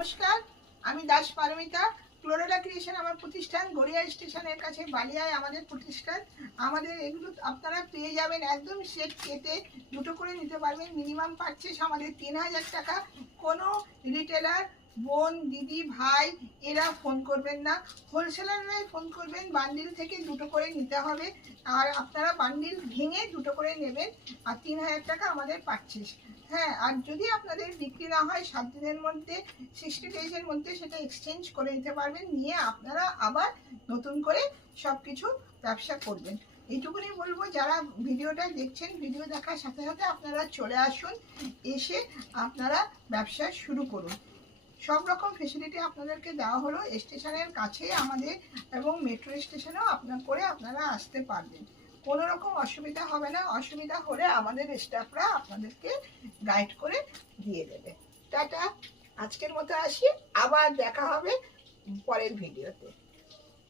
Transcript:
নমস্কার, আমি দাস পারমিতা। ক্লোরোলা ক্রিয়েশন আমার প্রতিষ্ঠান, গড়িয়া স্টেশনের কাছে বালিয়ায় আমাদের প্রতিষ্ঠান। আমাদের এগুলো আপনারা পেয়ে যাবেন একদম সেট কেটে দুটো করে নিতে পারবেন। মিনিমাম পারচেস আমাদের 3000 টাকা। কোনো রিটেলার বোন, দিদি, ভাই এরা ফোন করবেন না, হোলসেলাররাই ফোন করবেন। বান্ডিল থেকে দুটো করে নিতে হবে, আর আপনারা বান্ডিল ভেঙে দুটো করে নেবেন, আর 3000 টাকা আমাদের পারচেস। হ্যাঁ, আর যদি আপনাদের বিক্রি না হয় 7 দিনের মধ্যে, 60 ডেজের মধ্যে সেটা এক্সচেঞ্জ করে নিতে পারবেন, নিয়ে আপনারা আবার নতুন করে সব কিছু ব্যবসা করবেন। এইটুকুনি বলবো, যারা ভিডিওটা দেখছেন, ভিডিও দেখার সাথে সাথে আপনারা চলে আসুন, এসে আপনারা ব্যবসা শুরু করুন। সব রকম ফেসিলিটি আপনাদেরকে দেওয়া হলো স্টেশনের কাছে আমাদের, এবং মেট্রো স্টেশনেও আপনারা আসতে পারবেন। কোনো রকম অসুবিধা হবে না। অসুবিধা হলে আমাদের স্টাফরা আপনাদেরকে গাইড করে দিয়ে দেবে। টাটা, আজকের মতো আসি, আবার দেখা হবে পরের ভিডিওতে।